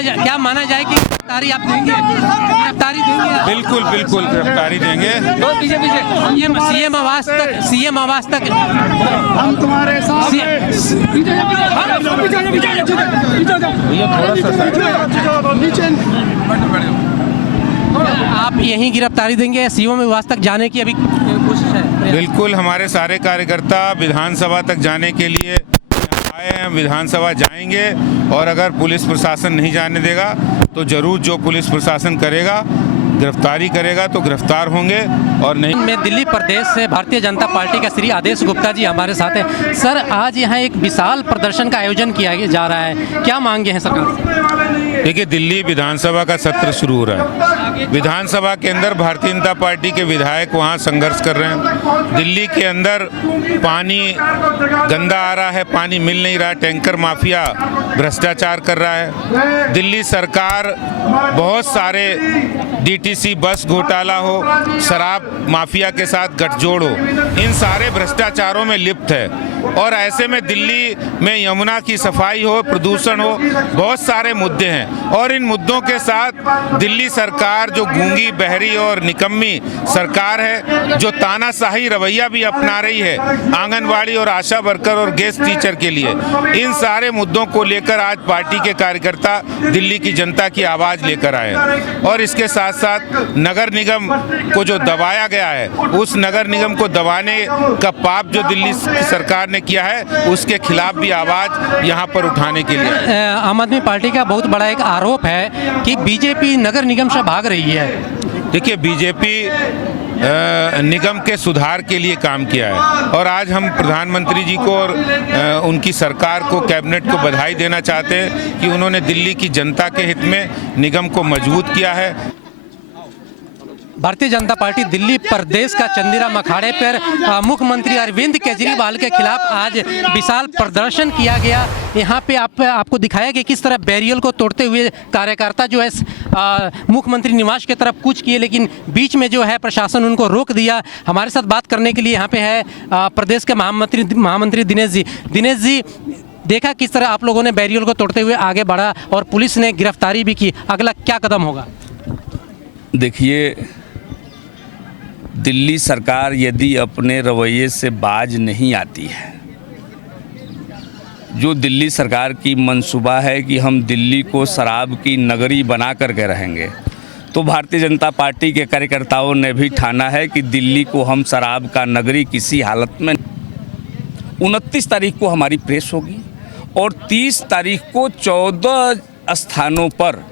क्या माना जाए कि गिरफ्तारी आप देंगे? गिरफ्तारी देंगे आप? बिल्कुल बिल्कुल गिरफ्तारी देंगे। सीएम आवास तक हम तुम्हारे साथ आप यहीं गिरफ्तारी देंगे? सीएम आवास तक जाने की अभी कोशिश है? बिल्कुल, हमारे सारे कार्यकर्ता विधानसभा तक जाने के लिए आए हैं, विधानसभा जाएंगे और अगर पुलिस प्रशासन नहीं जाने देगा तो जरूर जो पुलिस प्रशासन करेगा, गिरफ्तारी करेगा तो गिरफ्तार होंगे और नहीं। मैं दिल्ली प्रदेश से भारतीय जनता पार्टी का श्री आदेश गुप्ता जी हमारे साथ हैं। सर, आज यहाँ एक विशाल प्रदर्शन का आयोजन किया जा रहा है, क्या मांगे हैं सरकार से? देखिए, दिल्ली विधानसभा का सत्र शुरू हो रहा है। विधानसभा के अंदर भारतीय जनता पार्टी के विधायक वहाँ संघर्ष कर रहे हैं। दिल्ली के अंदर पानी गंदा आ रहा है, पानी मिल नहीं रहा, टैंकर माफिया भ्रष्टाचार कर रहा है। दिल्ली सरकार बहुत सारे डीटीसी बस घोटाला हो, शराब माफिया के साथ गठजोड़ हो, इन सारे भ्रष्टाचारों में लिप्त है। और ऐसे में दिल्ली में यमुना की सफाई हो, प्रदूषण हो, बहुत सारे मुद्दे हैं। और इन मुद्दों के साथ दिल्ली सरकार जो गूंगी, बहरी और निकम्मी सरकार है, जो तानाशाही रवैया भी अपना रही है आंगनवाड़ी और आशा वर्कर और गेस्ट टीचर के लिए, इन सारे मुद्दों को लेकर आज पार्टी के कार्यकर्ता दिल्ली की जनता की आवाज़ लेकर आए। और इसके साथ साथ नगर निगम को जो दबाया गया है, उस नगर निगम को दबाने का पाप जो दिल्ली सरकार ने किया है, उसके खिलाफ भी आवाज यहाँ पर उठाने के लिए। आम आदमी पार्टी का बहुत बड़ा एक आरोप है कि बीजेपी नगर निगम से भाग रही है। देखिए, बीजेपी निगम के सुधार के लिए काम किया है और आज हम प्रधानमंत्री जी को और उनकी सरकार को, कैबिनेट को बधाई देना चाहते हैं कि उन्होंने दिल्ली की जनता के हित में निगम को मजबूत किया है। भारतीय जनता पार्टी दिल्ली प्रदेश का चंदिरा अखाड़े पर मुख्यमंत्री अरविंद केजरीवाल के खिलाफ आज विशाल प्रदर्शन किया गया। यहाँ पे आपको दिखाया गया किस तरह बैरियर को तोड़ते हुए कार्यकर्ता जो है मुख्यमंत्री निवास की तरफ कूच किए, लेकिन बीच में जो है प्रशासन उनको रोक दिया। हमारे साथ बात करने के लिए यहाँ पे है प्रदेश के महामंत्री दिनेश जी। दिनेश जी, देखा किस तरह आप लोगों ने बैरियर को तोड़ते हुए आगे बढ़ा और पुलिस ने गिरफ्तारी भी की, अगला क्या कदम होगा? देखिए, दिल्ली सरकार यदि अपने रवैये से बाज नहीं आती है, जो दिल्ली सरकार की मंसूबा है कि हम दिल्ली को शराब की नगरी बना करके रहेंगे, तो भारतीय जनता पार्टी के कार्यकर्ताओं ने भी ठाना है कि दिल्ली को हम शराब का नगरी किसी हालत में। 29 तारीख को हमारी प्रेस होगी और 30 तारीख को 14 स्थानों पर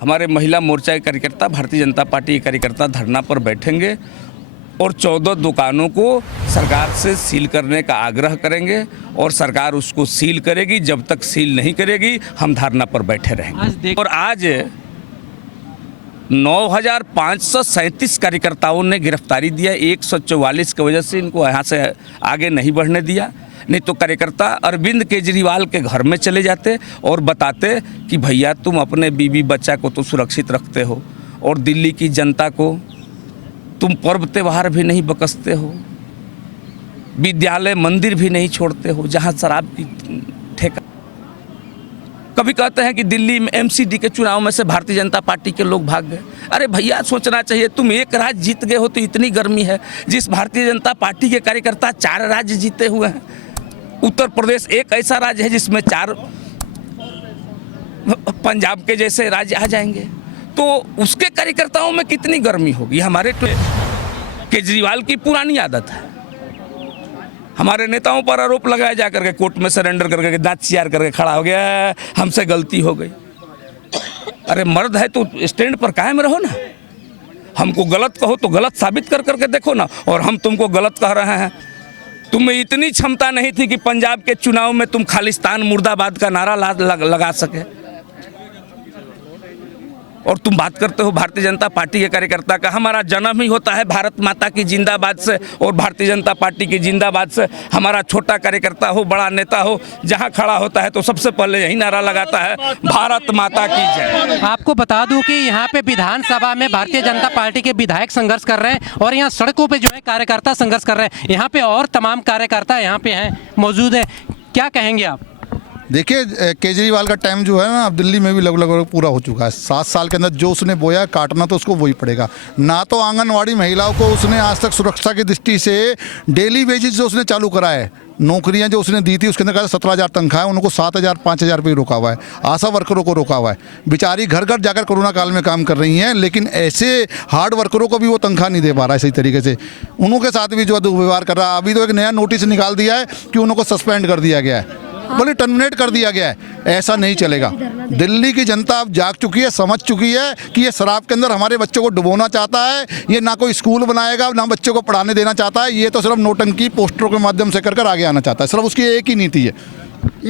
हमारे महिला मोर्चा के कार्यकर्ता, भारतीय जनता पार्टी के कार्यकर्ता धरना पर बैठेंगे और 14 दुकानों को सरकार से सील करने का आग्रह करेंगे और सरकार उसको सील करेगी। जब तक सील नहीं करेगी हम धरना पर बैठे रहेंगे। और आज 9,537 कार्यकर्ताओं ने गिरफ्तारी दिया। 144 की वजह से इनको यहाँ से आगे नहीं बढ़ने दिया, नहीं तो कार्यकर्ता अरविंद केजरीवाल के घर में चले जाते और बताते कि भैया तुम अपने बीवी बच्चा को तो सुरक्षित रखते हो और दिल्ली की जनता को तुम पर्व त्यौहार भी नहीं बकसते हो, विद्यालय मंदिर भी नहीं छोड़ते हो जहां शराब की ठेका। कभी कहते हैं कि दिल्ली में एमसीडी के चुनाव में से भारतीय जनता पार्टी के लोग भाग गए। अरे भैया, सोचना चाहिए, तुम एक राज्य जीत गए हो तो इतनी गर्मी है। जिस भारतीय जनता पार्टी के कार्यकर्ता 4 राज्य जीते हुए हैं, उत्तर प्रदेश एक ऐसा राज्य है जिसमें 4 पंजाब के जैसे राज्य आ जाएंगे, तो उसके कार्यकर्ताओं में कितनी गर्मी होगी। हमारे केजरीवाल की पुरानी आदत है हमारे नेताओं पर आरोप लगाया जा करके कोर्ट में सरेंडर करके दांत चियार करके खड़ा हो गया, हमसे गलती हो गई। अरे मर्द है तो स्टैंड पर कायम रहो ना, हमको गलत कहो तो गलत साबित कर करके देखो ना। और हम तुमको गलत कह रहे हैं, तुम्हें इतनी क्षमता नहीं थी कि पंजाब के चुनाव में तुम खालिस्तान मुर्दाबाद का नारा लगा सके, और तुम बात करते हो भारतीय जनता पार्टी के कार्यकर्ता का। हमारा जन्म ही होता है भारत माता की जिंदाबाद से और भारतीय जनता पार्टी की जिंदाबाद से। हमारा छोटा कार्यकर्ता हो, बड़ा नेता हो, जहां खड़ा होता है तो सबसे पहले यही नारा लगाता है, भारत माता की जय। आपको बता दूं कि यहाँ पे विधानसभा में भारतीय जनता पार्टी के विधायक संघर्ष कर रहे हैं और यहाँ सड़कों पे जो है कार्यकर्ता संघर्ष कर रहे हैं। यहाँ पे और तमाम कार्यकर्ता यहाँ पे हैं, मौजूद है। क्या कहेंगे आप? देखिए केजरीवाल का टाइम जो है ना अब दिल्ली में भी लगभग पूरा हो चुका है। 7 साल के अंदर जो उसने बोया काटना तो उसको वही पड़ेगा। ना तो आंगनवाड़ी महिलाओं को उसने आज तक सुरक्षा की दृष्टि से डेली वेजेस जो उसने चालू करा है, नौकरियां जो उसने दी थी उसके अंदर कहा 17,000 तनख्वाह है, उनको 7,000 5,000 रुपये रोका हुआ है। आशा वर्करों को रोका हुआ है, बेचारी घर घर जाकर कोरोना काल में काम कर रही हैं, लेकिन ऐसे हार्ड वर्करों को भी वो तनख्वाह नहीं दे पा रहा है सही तरीके से। उन्हों के साथ भी जो है दुर्व्यवहार कर रहा है। अभी तो एक नया नोटिस निकाल दिया है कि उनको सस्पेंड कर दिया गया है, बोले टर्मिनेट कर दिया गया है। ऐसा नहीं चलेगा। दिल्ली की जनता अब जाग चुकी है, समझ चुकी है कि ये शराब के अंदर हमारे बच्चों को डुबोना चाहता है। ये ना कोई स्कूल बनाएगा, ना बच्चों को पढ़ाने देना चाहता है। ये तो सिर्फ नोटंकी पोस्टरों के माध्यम से कर आगे आना चाहता है। सिर्फ उसकी एक ही नीति है।